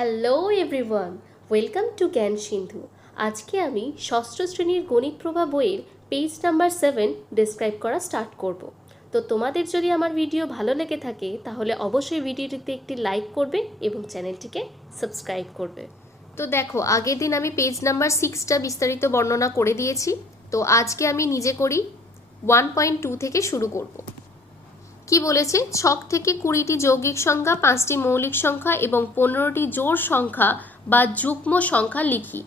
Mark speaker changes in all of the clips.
Speaker 1: Hello everyone welcome to জ্ঞান সিন্ধু আজকে আমি ষষ্ঠ শ্রেণির গণিত প্রভা বইয়ের পেজ নাম্বার সেভেন ডিসক্রাইব করা স্টার্ট করব। তো তোমাদের যদি আমার ভিডিও ভালো লেগে থাকে, তাহলে অবশ্যই ভিডিওটিতে একটি লাইক করবে এবং চ্যানেলটিকে সাবস্ক্রাইব করবে। তো দেখো, আগের দিন আমি পেজ নাম্বার সিক্সটা বিস্তারিত বর্ণনা করে দিয়েছি। তো আজকে আমি নিজে করি ওয়ান পয়েন্ট টু থেকে শুরু করব। কি বলেছে? ছক থেকে কুড়িটি যৌগিক সংখ্যা, পাঁচটি মৌলিক সংখ্যা এবং পনেরোটি জোর সংখ্যা বা যুগ্ম সংখ্যা লিখি।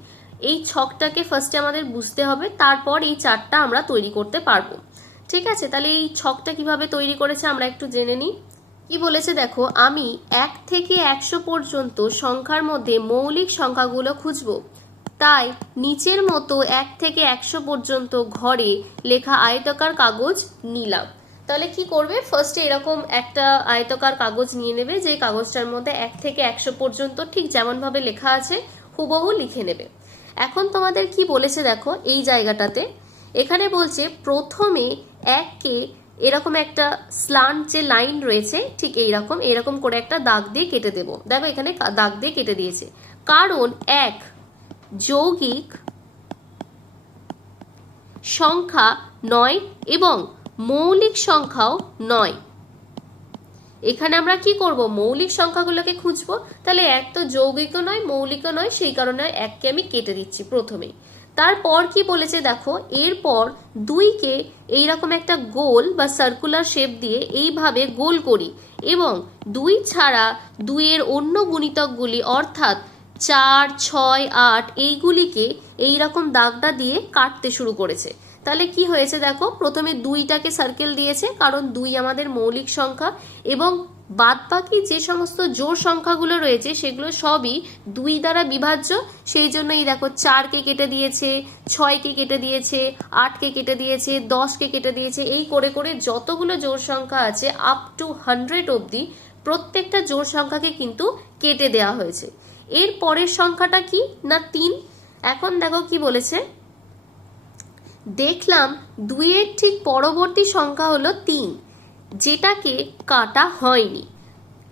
Speaker 1: এই ছকটাকে ফার্স্টে আমাদের বুঝতে হবে, তারপর এই চারটা আমরা তৈরি করতে পারব। ঠিক আছে? তাহলে এই ছকটা কীভাবে তৈরি করেছে আমরা একটু জেনে নিই। কি বলেছে? দেখো, আমি এক থেকে একশো পর্যন্ত সংখ্যার মধ্যে মৌলিক সংখ্যাগুলো খুঁজবো। তাই নিচের মতো এক থেকে একশো পর্যন্ত ঘরে লেখা আয়তাকার কাগজ নিলাম। তাহলে কি করবে? ফার্স্টে এরকম একটা আয়তকার কাগজ নিয়ে নেবে যে কাগজটার মধ্যে এক থেকে একশো পর্যন্ত ঠিক যেমনভাবে লেখা আছে, হুবহু লিখে নেবে। এখন তোমাদের কি বলেছে দেখো, এই জায়গাটাতে, এখানে বলছে প্রথমে এককে এরকম একটা স্লান্ট যে লাইন রয়েছে, ঠিক এই রকম এরকম করে একটা দাগ দিয়ে কেটে দেবো। দেখো এখানে দাগ দিয়ে কেটে দিয়েছে। কারণ এক, যৌগিক সংখ্যা নয় এবং মৌলিক সংখ্যাও নয়। এখানে আমরা কি করব? মৌলিক সংখ্যাগুলোকে খুঁজবো। তাহলে এক তো যৌগিকও নয়, মৌলিকও নয়, সেই কারণে এককে আমি কেটে দিচ্ছি প্রথমেই। তারপর কি বলেছে দেখো, এরপর দুইকে এইরকম একটা গোল বা সার্কুলার শেপ দিয়ে এইভাবে গোল করি এবং দুই ছাড়া দুইয়ের অন্য গুণিতকগুলি অর্থাৎ চার, ছয়, আট এইগুলিকে এইরকম দাগটা দিয়ে কাটতে শুরু করেছে। তাহলে কি হয়েছে দেখো? প্রথমে দুইটাকে সার্কেল দিয়েছে, কারণ দুই আমাদের মৌলিক সংখ্যা এবং বাদবাকি যে সমস্ত জোর সংখ্যাগুলো রয়েছে সেগুলো সবই দুই দ্বারা বিভাজ্য। সেই জন্যই দেখো চারকে কেটে দিয়েছে, ছয়কে কেটে দিয়েছে, আটকে কেটে দিয়েছে, দশকে কেটে দিয়েছে। এই করে করে যতগুলো জোর সংখ্যা আছে আপ টু হান্ড্রেড অবধি প্রত্যেকটা জোর সংখ্যাকে কিন্তু কেটে দেওয়া হয়েছে। এর পরের সংখ্যাটা কি? না তিন? এখন দেখো কি বলেছে? দেখলাম দুইয়ের ঠিক পরবর্তী সংখ্যা হলো তিন, যেটাকে কাটা হয়নি।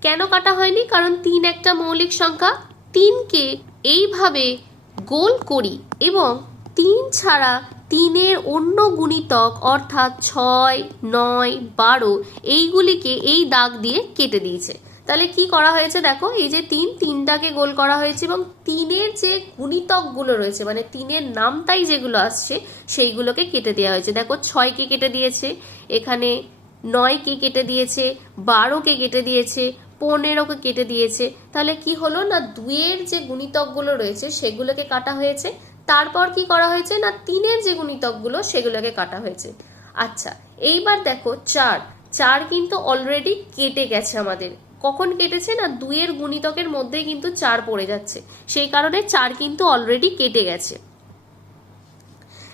Speaker 1: কেন কাটা হয়নি? কারণ তিন একটা মৌলিক সংখ্যা। তিনকে এইভাবে গোল করি এবং তিন ছাড়া তিনের অন্য গুণিতক অর্থাৎ ছয়, নয়, বারো, এইগুলিকে এই দাগ দিয়ে কেটে দিয়েছে। তাহলে কি করা হয়েছে দেখো? এই যে তিন, তিনটাকে গোল করা হয়েছে এবং তিনের যে গুণিতকগুলো রয়েছে মানে তিনের নামটাই যেগুলো আসছে, সেইগুলোকে কেটে দেওয়া হয়েছে। দেখো, ছয়কে কেটে দিয়েছে, এখানে নয়কে কেটে দিয়েছে, বারোকে কেটে দিয়েছে, পনেরোকে কেটে দিয়েছে। তাহলে কি হলো না, দুইয়ের যে গুণিতকগুলো রয়েছে, সেগুলোকে কাটা হয়েছে। তারপর কি করা হয়েছে না, তিনের যে গুণিতকগুলো, সেগুলোকে কাটা হয়েছে। আচ্ছা এইবার দেখো, চার। চার কিন্তু অলরেডি কেটে গেছে আমাদের। কখন কেটেছে না দুইয়ের গুণিতকের মধ্যেই কিন্তু চার পড়ে যাচ্ছে। সেই কারণে চার কিন্তু অলরেডি কেটে গেছে।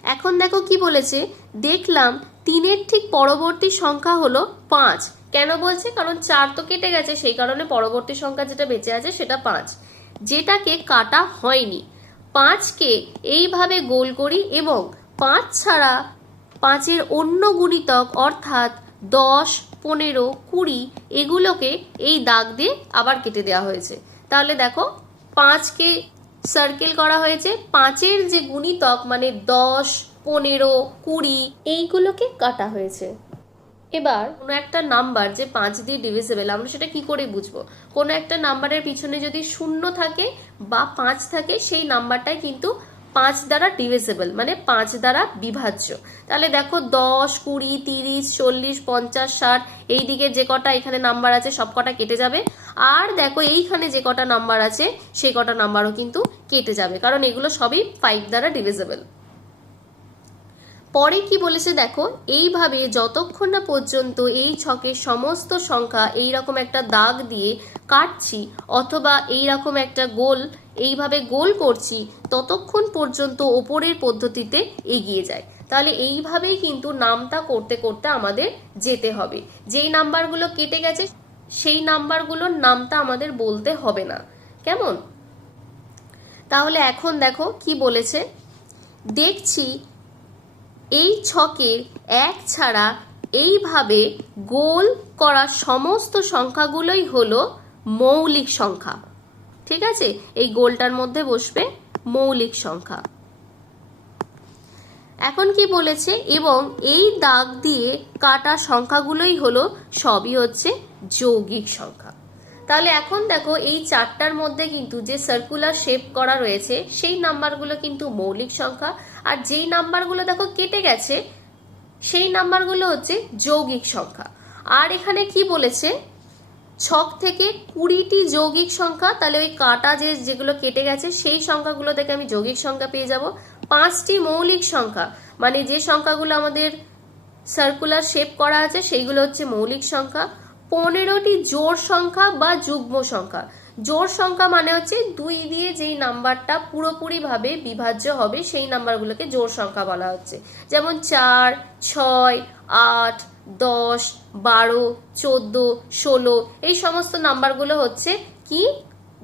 Speaker 1: এখন দেখো কি বলেছে? দেখলাম তিনের ঠিক পরবর্তী সংখ্যা হলো পাঁচ। কেন বলছে? কারণ চার তো কেটে গেছে, সেই কারণে পরবর্তী সংখ্যা যেটা বেঁচে আছে সেটা পাঁচ। যেটাকে কাটা হয়নি। পাঁচকে এইভাবে গোল করি এবং পাঁচ ছাড়া পাঁচের অন্য গুণিতক অর্থাৎ দশ পনেরো, কুড়ি, এগুলোকে এই দাগ দিয়ে আবার কেটে দেওয়া হয়েছে। তাহলে দেখো, পাঁচকে সার্কেল করা হয়েছে। পাঁচের যে গুণিতক মানে দশ, পনেরো, কুড়ি, এইগুলোকে কাটা হয়েছে। এবার কোনো একটা নাম্বার যে পাঁচ দিয়ে ডিভিজেবল আমরা সেটা কি করে বুঝব? কোনো একটা নাম্বারের পিছনে যদি শূন্য থাকে বা পাঁচ থাকে, সেই নাম্বারটাই কিন্তু পাঁচ দ্বারা ডিভিজেবল মানে পাঁচ দ্বারা বিভাজ্য। তাহলে দেখো দশ, কুড়ি, তিরিশ, চল্লিশ, পঞ্চাশ, ষাট, এই দিকে যে কটা এখানে নাম্বার আছে, সব কটা কেটে যাবে। আর দেখো এইখানে যে কটা নাম্বার আছে, সেই কটা নাম্বারও কিন্তু কেটে যাবে, কারণ এগুলো সবই ফাইভ দ্বারা ডিভিজেবল পরে কি বলেছে দেখো, এইভাবে যতক্ষণ না পর্যন্ত এই ছকের সমস্ত সংখ্যা এই রকম একটা দাগ দিয়ে কাটছি অথবা এই রকম একটা গোল, এইভাবে গোল করছি, ততক্ষণ পর্যন্ত ওপরের পদ্ধতিতে এগিয়ে যায়। তাহলে এইভাবেই কিন্তু নামটা করতে করতে আমাদের যেতে হবে। যেই নাম্বারগুলো কেটে গেছে, সেই নাম্বারগুলোর নামটা আমাদের বলতে হবে না। কেমন? তাহলে এখন দেখো কি বলেছে। দেখছি এই ছকের এক ছাড়া এইভাবে গোল করা সমস্ত সংখ্যাগুলোই হলো মৌলিক সংখ্যা। ঠিক আছে? এই গোলটার মধ্যে বসবে মৌলিক সংখ্যা। এখন কি বলেছে? এবং এই দাগ দিয়ে কাটা সংখ্যাগুলোই হলো, সবই হচ্ছে যৌগিক সংখ্যা। তাহলে এখন দেখো, এই চারটার মধ্যে কিন্তু যে সার্কুলার শেপ করা রয়েছে, সেই নাম্বারগুলো কিন্তু মৌলিক সংখ্যা। আর যেই নাম্বারগুলো দেখো কেটে গেছে, সেই নাম্বারগুলো হচ্ছে যৌগিক সংখ্যা। আর এখানে কি বলেছে? ছক থেকে কুড়িটি যৌগিক সংখ্যা, তাহলে ওই কাটা যে যেগুলো কেটে গেছে, সেই সংখ্যাগুলো থেকে আমি যৌগিক সংখ্যা পেয়ে যাব। পাঁচটি মৌলিক সংখ্যা মানে যে সংখ্যাগুলো আমাদের সার্কুলার শেপ করা আছে, সেইগুলো হচ্ছে মৌলিক সংখ্যা। পনেরোটি জোড় সংখ্যা বা যুগ্ম সংখ্যা। জোড় সংখ্যা মানে হচ্ছে দুই দিয়ে যেই নাম্বারটা পুরোপুরিভাবে বিভাজ্য হবে, সেই নাম্বারগুলোকে জোড় সংখ্যা বলা হচ্ছে। যেমন চার, ছয়, আট দশ, বারো, চোদ্দ, ষোলো, এই সমস্ত নাম্বারগুলো হচ্ছে কি?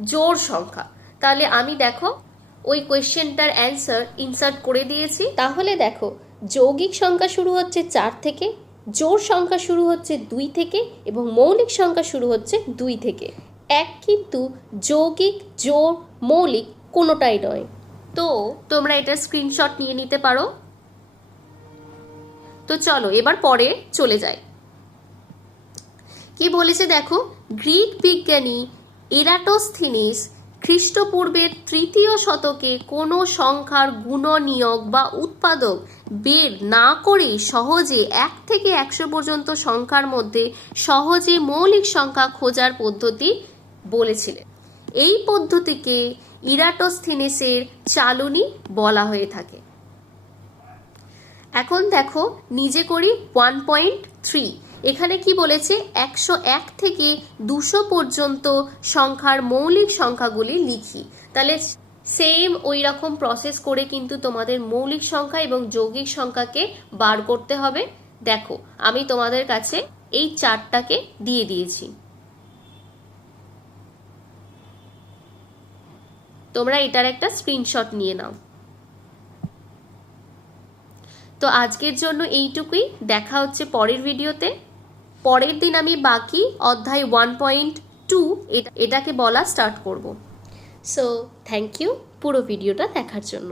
Speaker 1: জোর সংখ্যা। তাহলে আমি দেখো, ওই কোয়েশ্চেনটার অ্যান্সার ইনসার্ট করে দিয়েছি। তাহলে দেখো, যৌগিক সংখ্যা শুরু হচ্ছে চার থেকে জোর সংখ্যা শুরু হচ্ছে দুই থেকে এবং মৌলিক সংখ্যা শুরু হচ্ছে দুই থেকে। এক কিন্তু যৌগিক জোর মৌলিক কোনোটাই নয়। তো তোমরা এটার স্ক্রিনশট নিয়ে নিতে পারো। তো চলো, এবার পরে চলে যাই। কি বলেছে দেখো? গ্রিক বিজ্ঞানী এরাটোস্থিনিস খ্রিস্টপূর্বের তৃতীয় শতকে কোনো সংখ্যার গুণনীয়ক বা উৎপাদক বের না করে সহজে এক থেকে একশো পর্যন্ত সংখ্যার মধ্যে সহজে মৌলিক সংখ্যা খোঁজার পদ্ধতি বলেছিলেন। এই পদ্ধতিকে ইরাটোস্থিনিসের চালুনি বলা হয়ে থাকে। এখন দেখো, নিজে করি ওয়ান পয়েন্ট থ্রি এখানে কি বলেছে? একশো এক থেকে দুশো পর্যন্ত সংখ্যার মৌলিক সংখ্যাগুলি লিখি। তাহলে সেম ওই রকম প্রসেস করে কিন্তু তোমাদের মৌলিক সংখ্যা এবং যৌগিক সংখ্যাকে বার করতে হবে। দেখো, আমি তোমাদের কাছে এই চারটাকে দিয়ে দিয়েছি। তোমরা এটার একটা স্ক্রিনশট নিয়ে নাও। তো আজকের জন্য এইটুকুই। দেখা হচ্ছে পরের ভিডিওতে। পরের দিন আমি বাকি অধ্যায় ওয়ান পয়েন্ট টু এটাকে বলা স্টার্ট করব। সো থ্যাংক ইউ পুরো ভিডিওটা দেখার জন্য।